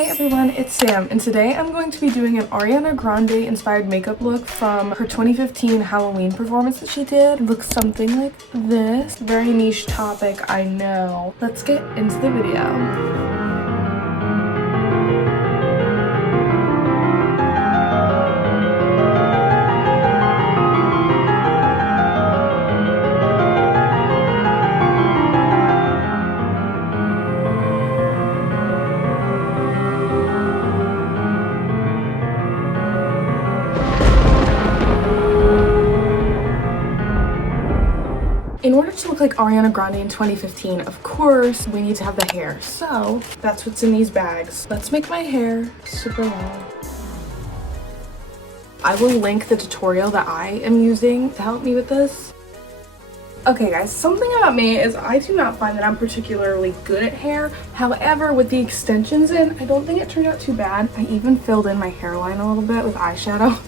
Hi everyone, it's Sam, and today I'm going to be doing an Ariana Grande inspired makeup look from her 2015 Halloween performance that she did. It looks something like this. Very niche topic, I know. Let's get into the video. In order to look like Ariana Grande in 2015, of course, we need to have the hair. So that's what's in these bags. Let's make my hair super long. I will link the tutorial that I am using to help me with this. Okay guys, something about me is I do not find that I'm particularly good at hair. However, with the extensions in, I don't think it turned out too bad. I even filled in my hairline a little bit with eyeshadow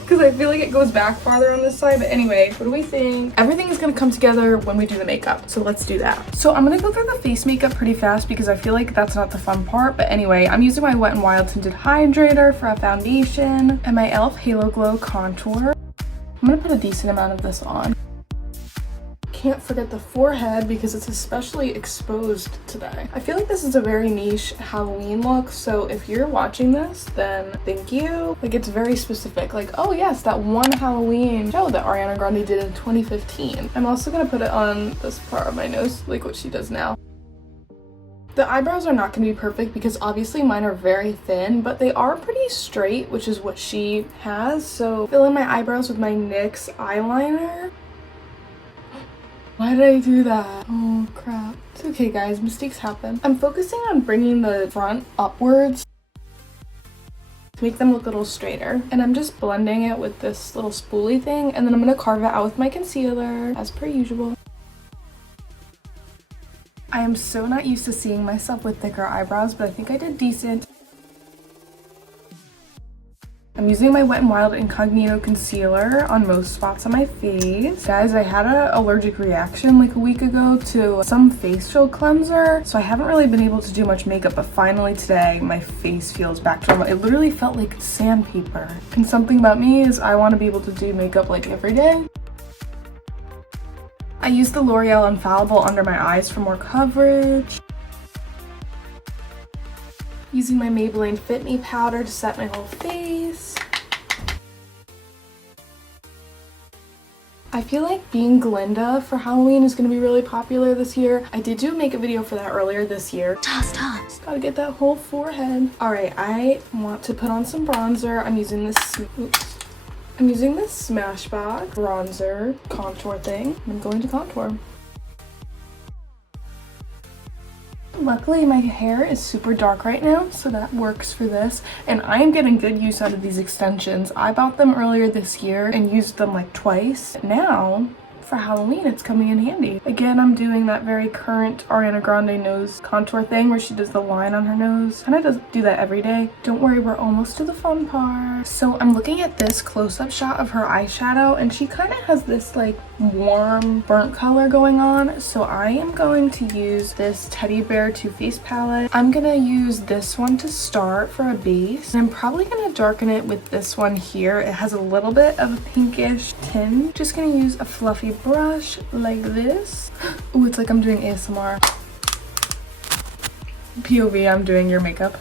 because I feel like it goes back farther on this side. But anyway, what do we think? Everything is going to come together when we do the makeup, so let's do that. So I'm going to go through the face makeup pretty fast because I feel like that's not the fun part. But anyway, I'm using my Wet n Wild Tinted Hydrator for a foundation and my e.l.f. Halo Glow contour. I'm going to put a decent amount of this on. Can't forget the forehead because it's especially exposed today. I feel like this is a very niche Halloween look, so if you're watching this, then thank you. Like, it's very specific. Like, oh yes, that one Halloween show that Ariana Grande did in 2015. I'm also gonna put it on this part of my nose, like what she does now. The eyebrows are not going to be perfect because obviously mine are very thin, but they are pretty straight, which is what she has. So fill in my eyebrows with my NYX eyeliner. Why did I do that? Oh crap. It's okay guys, mistakes happen. I'm focusing on bringing the front upwards to make them look a little straighter. And I'm just blending it with this little spoolie thing, and then I'm going to carve it out with my concealer as per usual. I am so not used to seeing myself with thicker eyebrows, but I think I did decent. I'm using my Wet n Wild Incognito Concealer on most spots on my face. Guys, I had an allergic reaction like a week ago to some facial cleanser, so I haven't really been able to do much makeup, but finally today my face feels back to normal. It literally felt like sandpaper. And something about me is I want to be able to do makeup like every day. I used the L'Oreal Infallible under my eyes for more coverage. Using my Maybelline Fit Me powder to set my whole face. I feel like being Glinda for Halloween is going to be really popular this year. I did do a makeup video for that earlier this year. Just gotta get that whole forehead. Alright, I want to put on some bronzer. I'm using this Smashbox bronzer contour thing. I'm going to contour. Luckily, my hair is super dark right now, so that works for this. And I am getting good use out of these extensions. I bought them earlier this year and used them like twice. Now, for Halloween, it's coming in handy. Again, I'm doing that very current Ariana Grande nose contour thing where she does the line on her nose. Kind of does do that every day. Don't worry, we're almost to the fun part. So I'm looking at this close-up shot of her eyeshadow, and she kind of has this like warm burnt color going on. So I am going to use this Teddy Bear Too Faced palette. I'm gonna use this one to start for a base. And I'm probably gonna darken it with this one here. It has a little bit of a pinkish tinge. Just gonna use a fluffy brush like this. Ooh, it's like I'm doing ASMR. POV, I'm doing your makeup.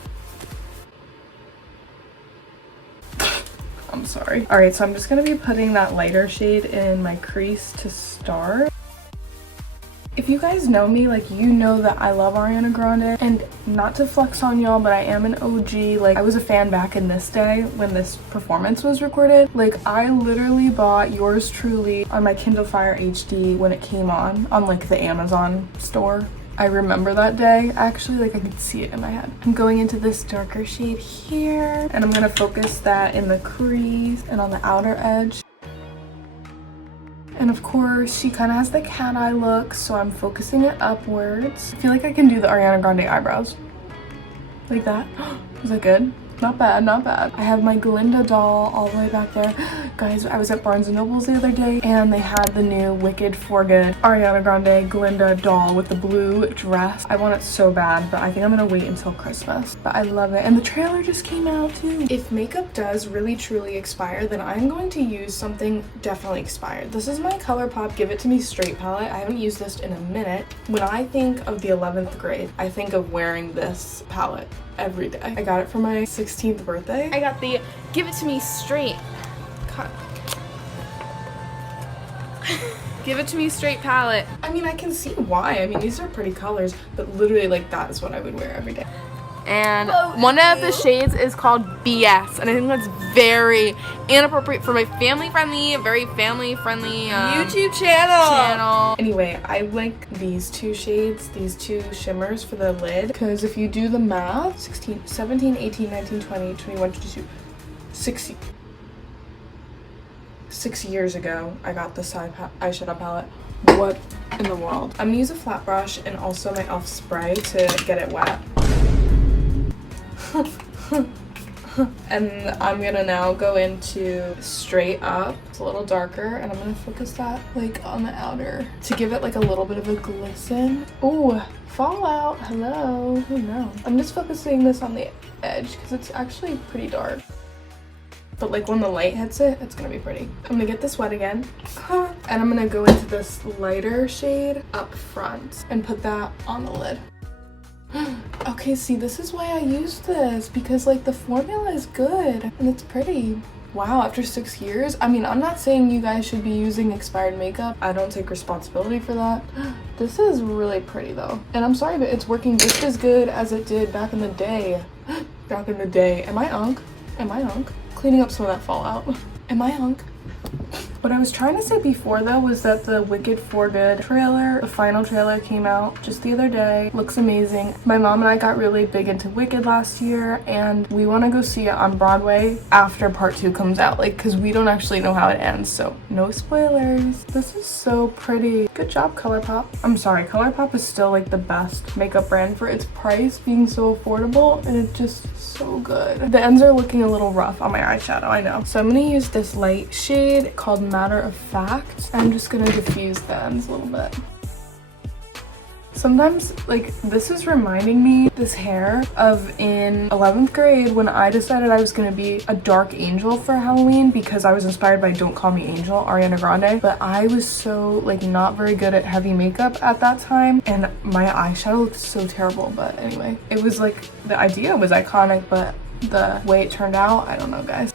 I'm sorry. Alright, so I'm just gonna be putting that lighter shade in my crease to start. If you guys know me, like, you know that I love Ariana Grande, and not to flex on y'all, but I am an OG. Like, I was a fan back in this day when this performance was recorded. Like, I literally bought Yours Truly on my Kindle Fire HD when it came on like the Amazon store. I remember that day, actually, like I could see it in my head. I'm going into this darker shade here, and I'm gonna focus that in the crease and on the outer edge. And of course, she kind of has the cat eye look, so I'm focusing it upwards. I feel like I can do the Ariana Grande eyebrows. Like that. Is that good? Not bad, not bad. I have my Glinda doll all the way back there. Guys, I was at Barnes & Noble's the other day and they had the new Wicked for Good Ariana Grande Glinda doll with the blue dress. I want it so bad, but I think I'm gonna wait until Christmas. But I love it. And the trailer just came out too. If makeup does really truly expire, then I'm going to use something definitely expired. This is my ColourPop Give It To Me Straight palette. I haven't used this in a minute. When I think of the 11th grade, I think of wearing this palette every day. I got it for my 16th birthday. I got the Give It To Me Straight. Give It To Me Straight palette. I mean, I can see why. I mean, these are pretty colors, but literally, like, that is what I would wear every day. And one of the shades is called BS, and I think that's very inappropriate for my very family friendly YouTube channel. Anyway, I like these two shades, these two shimmers for the lid, because if you do the math, 16, 17, 18, 19, 20, 21, 22, 6 years ago, I got this eyeshadow palette. What in the world? I'm gonna use a flat brush and also my e.l.f. spray to get it wet. And I'm gonna now go into Straight Up. It's a little darker, and I'm gonna focus that like on the outer to give it like a little bit of a glisten. Oh, fallout. Hello. Oh no. I'm just focusing this on the edge because it's actually pretty dark. But like when the light hits it, it's gonna be pretty. I'm gonna get this wet again. And I'm gonna go into this lighter shade up front and put that on the lid. Okay, see, this is why I use this, because like the formula is good and it's pretty. Wow, after 6 years? I mean, I'm not saying you guys should be using expired makeup. I don't take responsibility for that. This is really pretty though. And I'm sorry, but it's working just as good as it did back in the day. Back in the day. Am I unk? Am I unk? Cleaning up some of that fallout. Am I unk? What I was trying to say before though was that the Wicked for Good trailer, the final trailer came out just the other day. Looks amazing. My mom and I got really big into Wicked last year and we want to go see it on Broadway after part 2 comes out, like because we don't actually know how it ends, so no spoilers. This is so pretty. Good job, ColourPop. I'm sorry, ColourPop is still like the best makeup brand for its price being so affordable, and it's just so good. The ends are looking a little rough on my eyeshadow, I know. So I'm gonna use this light shade called Matter of Fact. I'm just gonna diffuse the ends a little bit. Sometimes, like, this is reminding me, this hair, of in 11th grade when I decided I was gonna be a dark angel for Halloween because I was inspired by Don't Call Me Angel, Ariana Grande. But I was so, like, not very good at heavy makeup at that time and my eyeshadow looked so terrible. But anyway, it was like, the idea was iconic, but the way it turned out, I don't know, guys.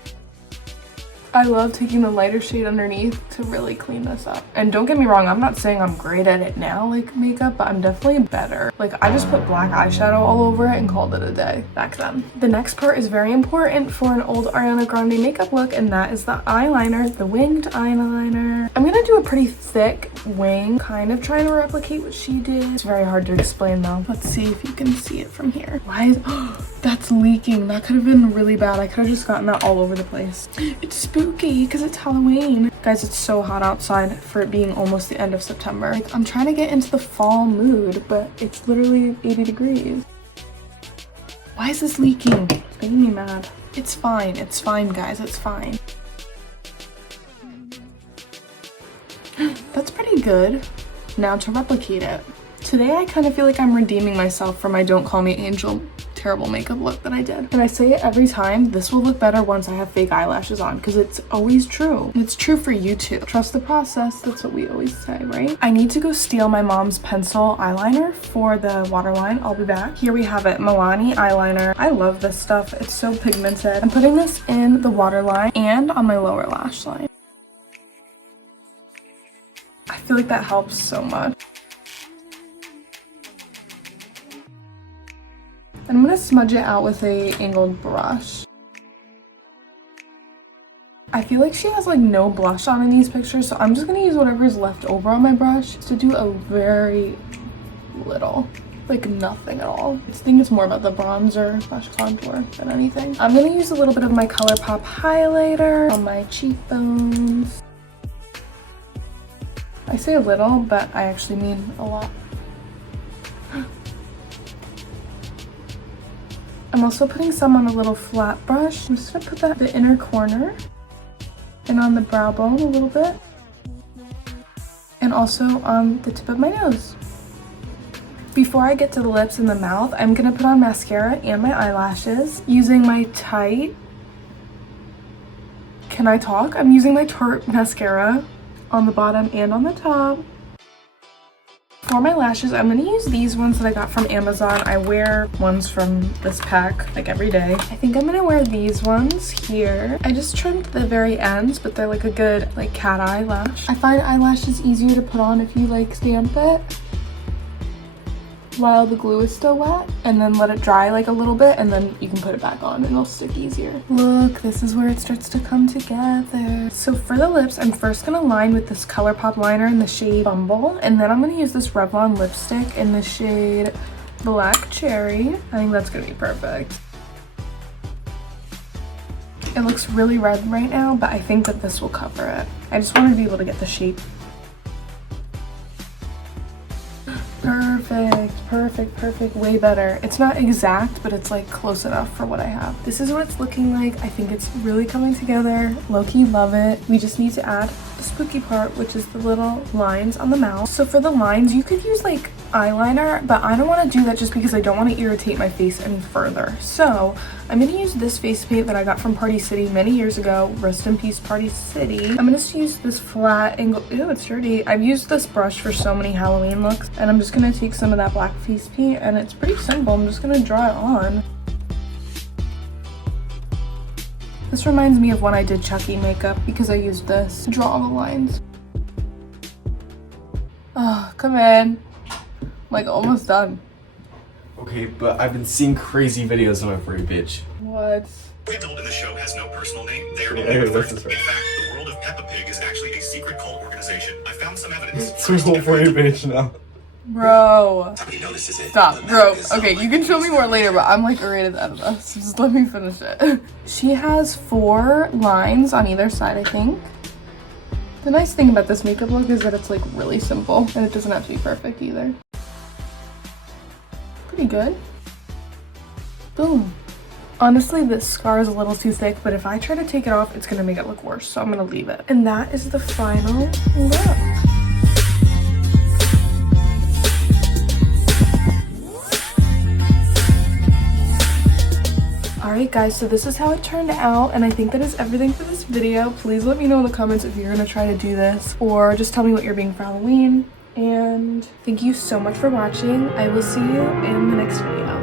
I love taking the lighter shade underneath to really clean this up. And don't get me wrong, I'm not saying I'm great at it now, like makeup, but I'm definitely better. Like I just put black eyeshadow all over it and called it a day back then. The next part is very important for an old Ariana Grande makeup look, and that is the eyeliner, the winged eyeliner. I'm gonna do a pretty thick wing, kind of trying to replicate what she did. It's very hard to explain though. Let's see if you can see it from here. Why is, that's leaking. That could have been really bad. I could have just gotten that all over the place. It's spooky because it's Halloween. Guys, it's so hot outside for it being almost the end of September. Like, I'm trying to get into the fall mood, but it's literally 80 degrees. Why is this leaking? It's making me mad. It's fine. It's fine, guys. It's fine. That's pretty good. Now to replicate it. Today, I kind of feel like I'm redeeming myself for my Don't Call Me Angel terrible makeup look that I did. And I say it every time, this will look better once I have fake eyelashes on, because it's always true. And it's true for you too. Trust the process, that's what we always say, right? I need to go steal my mom's pencil eyeliner for the waterline. I'll be back. Here we have it, Milani eyeliner. I love this stuff. It's so pigmented. I'm putting this in the waterline and on my lower lash line. I feel like that helps so much. And I'm gonna smudge it out with a angled brush. I feel like she has like no blush on in these pictures, so I'm just gonna use whatever's left over on my brush to do a very little, like nothing at all. I think it's more about the bronzer slash contour than anything. I'm gonna use a little bit of my ColourPop highlighter on my cheekbones. I say a little, but I actually mean a lot. I'm also putting some on a little flat brush. I'm just gonna put that in the inner corner and on the brow bone a little bit, and also on the tip of my nose. Before I get to the lips and the mouth, I'm gonna put on mascara and my eyelashes using my Tarte. Can I talk? I'm using my Tarte mascara on the bottom and on the top. For my lashes, I'm gonna use these ones that I got from Amazon. I wear ones from this pack like every day. I think I'm gonna wear these ones here. I just trimmed the very ends, but they're like a good like cat eye lash. I find eyelashes easier to put on if you like stamp it while the glue is still wet, and then let it dry like a little bit, and then you can put it back on and it'll stick easier. Look, this is where it starts to come together. So for the lips, I'm first gonna line with this ColourPop liner in the shade Bumble, and then I'm gonna use this Revlon lipstick in the shade Black Cherry. I think that's gonna be perfect. It looks really red right now, but I think that this will cover it. I just wanted to be able to get the shape. Perfect, perfect, perfect, way better. It's not exact, but it's like close enough for what I have. This is what it's looking like. I think it's really coming together. Low-key love it. We just need to add the spooky part, which is the little lines on the mouth. So for the lines, you could use like eyeliner, but I don't want to do that just because I don't want to irritate my face any further. So I'm going to use this face paint that I got from Party City many years ago. Rest in peace, Party City. I'm going to use this flat angle. Ew, it's dirty. I've used this brush for so many Halloween looks, and I'm just going to take some of that black face paint, and it's pretty simple. I'm just going to draw it on. This reminds me of when I did Chucky makeup because I used this to draw all the lines. Oh, come in. Like almost done. Okay, but I've been seeing crazy videos on a furry bitch. What? The adult in the show has no personal name. They are only referred to. In fact, the world of Peppa Pig is actually a secret cult organization. I found some evidence. It's a whole furry bitch now. Bro. You know this is it. Stop, bro. Okay, you can show me more later, but I'm like already at the end of this. Just let me finish it. She has 4 lines on either side, I think. The nice thing about this makeup look is that it's like really simple, and it doesn't have to be perfect either. Pretty good. Boom. Honestly, this scar is a little too thick, but if I try to take it off, it's gonna make it look worse, so I'm gonna leave it. And that is the final look. Alright guys, so this is how it turned out, and I think that is everything for this video. Please let me know in the comments if you're gonna try to do this, or just tell me what you're being for Halloween. And thank you so much for watching. I will see you in the next video.